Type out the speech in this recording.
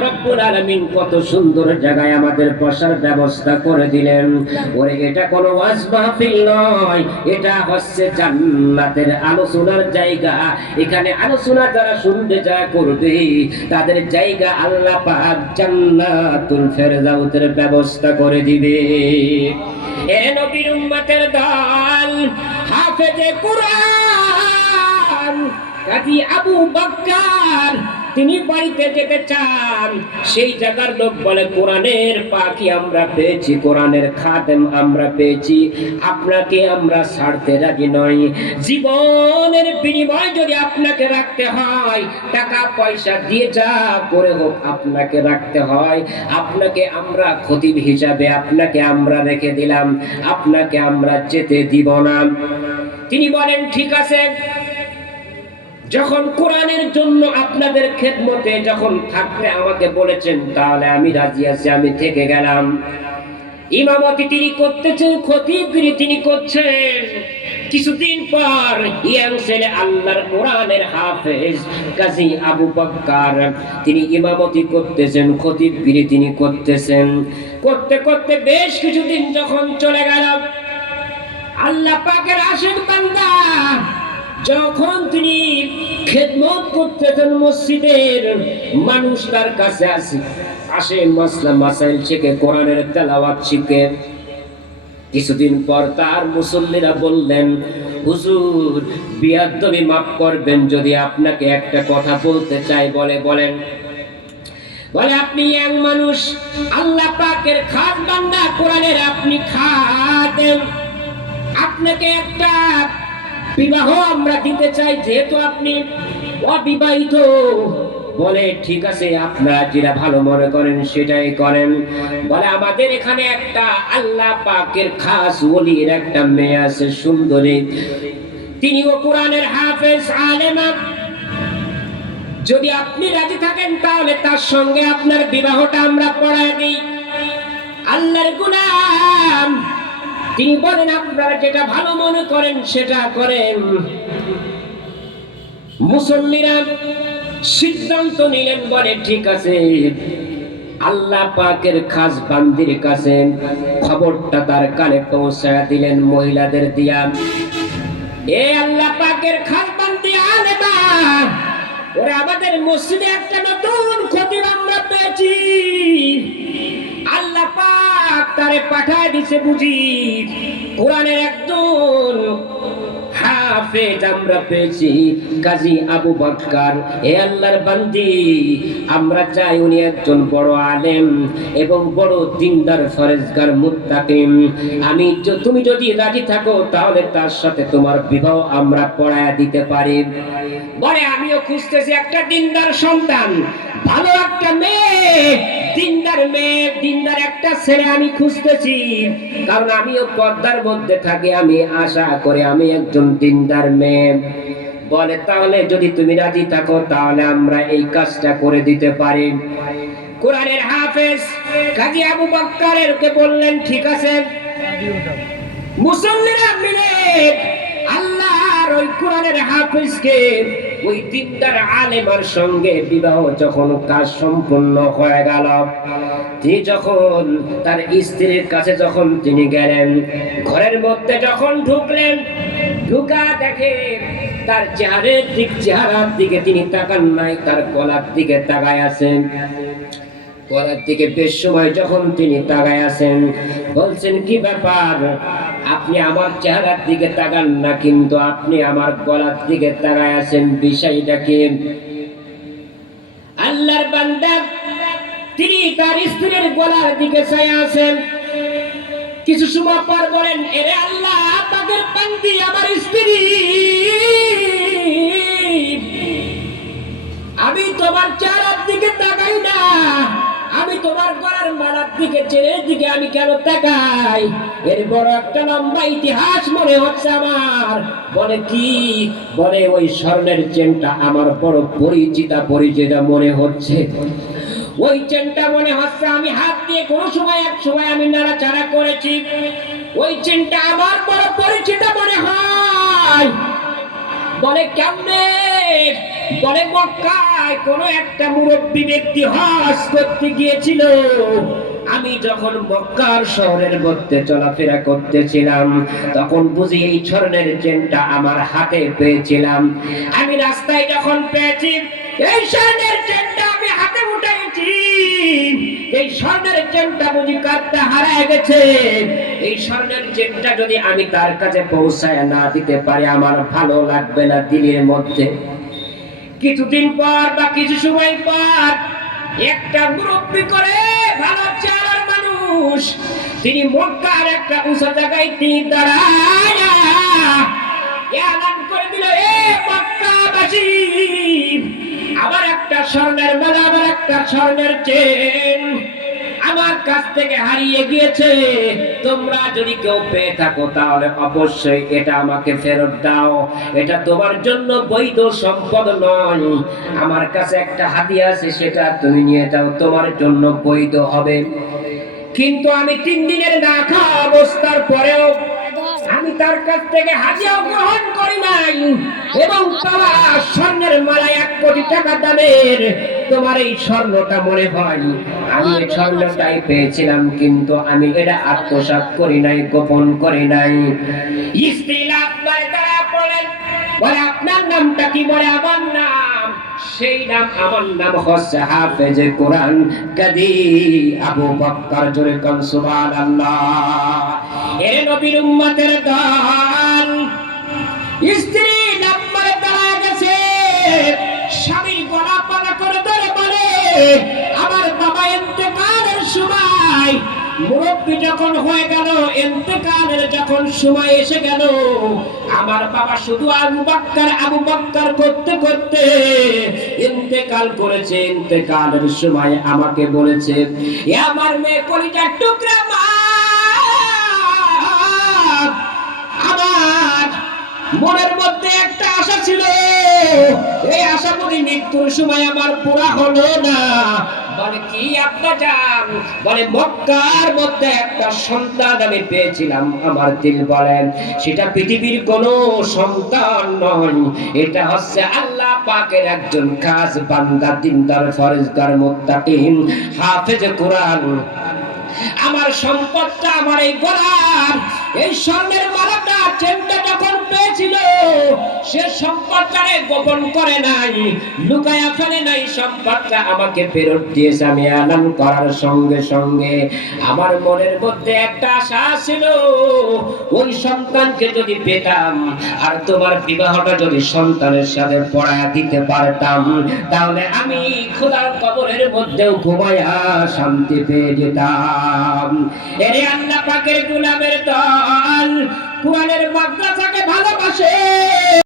রব্বুল আলামিন কত সুন্দর জায়গায় আমাদের বসার ব্যবস্থা করে দিলেন। ওরে এটা কোনো ওয়াজ মাহফিল নয়, এটা হচ্ছে জান্নাতের আলোচনার জায়গা। এখানে আলোচনা যারা শুনতে যায় করবে তাদের জায়গা আল্লাহ পাক জান্নাতুল ফেরদাউসের ব্যবস্থা করে দিবে। এ নবীর উম্মতের দল, হাফেজে কুরআন কাজী আবু বকর তিনি বাড়িতে যেতে চান। সেই জায়গার লোক বলে কোরআনের পাখি আমরা পেয়েছি, কোরআনের খাদেম আমরা পেয়েছি, আপনাকে আমরা ছাড়তে রাজি নই। জীবনের বিনিময় যদি আপনাকে রাখতে হয়, টাকা পয়সা দিয়ে যা করে হোক আপনাকে রাখতে হয়, আপনাকে আমরা খতিব হিসাবে আপনাকে আমরা রেখে দিলাম, আপনাকে আমরা যেতে দিব না। তিনি বলেন ঠিক আছে, যখন কোরআনের জন্য আপনাদের খেদমতে যখন থাকতে আমাকে বলেছেন তাহলে আমি রাজি আছি, আমি থেকে গেলাম। ইমামতি তিনি করতেছেন, খতিবগিরি তিনি করছেন। কিছুদিন পর ইয়াং ছেলে আল্লাহর কোরআনের হাফেজ কাজী আবু বকর তিনি ইমামতি করতেছেন, খতিবগিরি তিনি করতেছেন। করতে করতে বেশ কিছুদিন যখন চলে গেল, আল্লাহ পাকের আশিক বান্দা যখন তিনি খেদমত করতেছেন মসজিদের, মানুষ তার কাছে আসে মাসলা মাসাইল শিখে, কোরআনের তেলাওয়াত শিখে। কিছুদিন পর তার মুসল্লিরা বললেন, হুজুর বিয়াদবি মাফ করবেন, যদি আপনাকে একটা কথা বলতে চাই। বলেন। বলে আপনি এক মানুষ, আল্লাহ পাকের খাস বান্দা, কোরআনের আপনি খাদেম, আপনাকে একটা বিবাহ আমরা দিতে চাই, যেহেতু আপনি অবিবাহিত। বলে ঠিক আছে, আপনারা যেটা ভালো মনে করেন সেটাই করেন। বলে আমাদের এখানে একটা আল্লাহ পাকের খাস ওলির একটা মেয়ে আছে, সুন্দরী, তিনিও কোরআনের হাফেজ আলেমা। যদি আপনি রাজি থাকেন তাহলে তার সঙ্গে আপনার বিবাহটা আমরা পড়ায় দিই। আল্লাহর গোলাম তিনি বলেন আপনারা যেটা ভালো মনে করেন সেটা করেন। মুসল্লিরা সিদ্ধান্ত নিলেন, বলে ঠিক আছে। আল্লাহ পাকের খাস বান্দির কাছে খবরটা তার কানে পৌঁছায় দিলেন মহিলাদের দিয়া। এ আল্লাহ পাকের খাস বান্দি আলেমা, ওরা আমাদের মসজিদে একটা নতুন খতিব আমরা পেয়েছি, আল্লাহ পাক তারে পাঠায় দিছে বুঝি, কোরআনের একজন হাফেজ আমরা পেয়েছি, কাজী আবু বকর। হে আল্লাহর বান্দি, আমরা চাই উনি একজন বড় আলেম এবং বড় দিনদার ফরেজগার মুত্তাকিম। তুমি যদি রাজি থাকো তাহলে তার সাথে তোমার বিবাহ আমরা পড়ায়া দিতে পারি। বলে আমিও খুঁজতেছি একটা দিনদার সন্তান, ভালো একটা মেয়ে, দিনদার একটা ছেলে আমি খুঁজতেছি, কারণ আমিও পর্দার মধ্যে থাকি, আমি আশা করি আমি একজন দিনদার মেয়ে। বলে তাহলে যদি তুমি রাজি থাকো তাহলে আমরা এই কাজটা করে দিতে পারি। কোরআনের হাফেজ কাজী আবু বকরকে বললেন ঠিক আছে। মুসল্লিরা মিলে আল্লাহর ওই কোরআনের হাফেজকে ওই দিনদার আলেমার সঙ্গে বিবাহ যখন কাজ সম্পূর্ণ হয়ে গেল, তিনি যখন তার স্ত্রীর কাছে যখন তিনি গেলেন, ঘরের মধ্যে যখন ঢুকলেন, ঢুকা দেখে তার চেহারার দিকে তিনি তাকান নাই, তার গলার দিকে তাকায় আছেন। গলার দিকে বেশ সময় যখন তিনি তাকায় আছেন, বলছেন কি ব্যাপার, আপনি আমার চেহারার দিকে তাকান না, কিন্তু আপনি আমার গলার দিকে তাকায় আছেন, বিষয়টা কি? আল্লাহর বান্দা তিনি তার স্ত্রীর গলার দিকে চাইয়া আছেন। কিছু সময় পর বলেন, এরে আল্লাহ পাকের বান্দি, আমার স্ত্রী, আমি তোমার চেহারার দিকে তাকাই না, আমি তোমার গলার মালার দিকে, চেনের দিকে আমি কেন তাকাই? এর বড় একটা লম্বা ইতিহাস মনে হচ্ছে আমার। বলে কি? বলে ওই স্বর্ণের চেনটা আমার বড় পরিচিতা মনে হচ্ছে। ওই চেনটা মনে হচ্ছে আমি হাত দিয়ে কোনো সময় এক সময় আমি নাড়াচাড়া করেছি, ওই চেনটা আমার বড় পরিচিত মনে হয়। বলে কেমনে? বলে মক্কায় কোনো একটা মুরব্বী ব্যক্তি হজ করতে গিয়েছিল। আমি যখন মক্কার শহরের মধ্যে চলাফেরা করতেছিলাম তখন বুঝি এই স্বর্ণের চেনটা আমার হাতে পেয়েছিলাম। আমি রাস্তায় যখন পেয়েছি এই স্বর্ণের চেনটা আমি হাতে উঠাইছি, এই স্বর্ণের চেনটা বুঝি কাটতে হারায় গেছে। এই স্বর্ণের চেনটা যদি আমি তার কাছে পৌঁছায় না দিতে পারি আমার ভালো লাগবে না দিলের মধ্যে। কিছুদিন পর বা কিছু সময় পর একটা মুরব্বি করে ভালো চেহারার মানুষ, তিনি মক্কার একটা উঁচু জায়গায় তিনি দাঁড়ায় এলান করে দিল, এ মক্কাবাসী, আমার একটা স্বর্ণের মালা, আমার একটা স্বর্ণের চেন আমার কাছ থেকে হারিয়ে গিয়েছে। তোমরা যদি কেউ পেয়ে থাকো তাহলে অবশ্যই এটা আমাকে ফেরত দাও। এটা তোমার জন্য বৈধ সম্পদ নয়। আমার কাছে একটা হাদিয়া আছে, সেটা তুমি নিয়ে যাও, তোমার জন্য বৈধ হবে। কিন্তু আমি 3 দিনের না খাওয়া অবস্থার পরেও আমি তার কাছ থেকে হাদিয়া গ্রহণ করি নাই, এবং তার স্বর্ণের মালা 1 কোটি টাকা দামের। তোমার এই স্বর্ণটা মনে হয় আমি এই স্বর্ণটাই পেয়েছিলাম, কিন্তু আমি এটা আত্মসাৎ করি নাই, গোপন করি নাই। স্ত্রী লাভ করে তারা বলেন, বলে আপনার নামটা কি? বলে আমার নাম, সেই নাম আমার নাম হচ্ছে হাফেজে কোরআন কাজী আবু বকর। জোরে কোন সুবহানাল্লাহ। এ নবীর উম্মতের দল, স্ত্রী নাম্বারে দাঁড়া গেছে, স্বামী গলা পালা করে ধরে বলে, আমার বাবা ইন্তেকালের সময়, মুরব্বি যখন হয়ে গেল, ইন্তেকালের যখন সময় এসে গেল, আমার বাবা শুধু আবু বকর করতে করতে ইন্তেকাল করেছে। ইন্তেকালের সময় আমাকে বলেছে, এ আমার মেয়ে কলিজার টুকরা মা, আমার মনের মধ্যে একটা আশা ছিল, এই আশা যদি মৃত্যুর সময় আমার পুরা হলো না। বলে কি আপনা জান? বলে মক্কার মধ্যে একটা সন্তান আমি পেয়েছিলাম। আমার দিল বলেন সেটা পৃথিবীর কোন সন্তান নয়, এটা হচ্ছে আল্লাহ পাকের একজন খাস বান্দা, দিনদার, ফরজগার, মুত্তাকিন, হাফেজ কোরআন। আমার সম্পদটা আমার এই গলার এই স্বর্ণের মালাটা, চেনটা যখন পেয়েছিল, সে সম্পদটারে গোপন করে নাই, লুকায়া ফেলে নাই, সম্পদটা আমাকে ফেরত দিয়েছে। আমি এলান করার সঙ্গে সঙ্গে আমার মনের মধ্যে একটা আশা ছিল, ওই সন্তানকে যদি পেতাম আর তোমার বিবাহটা যদি সন্তানের সাথে পড়ায় দিতে পারতাম, তাহলে আমি খোদার কবরের মধ্যেও ঘুমায়া শান্তি পেয়ে যেতাম। এরে আল্লাহ পাকের গোলামের দল,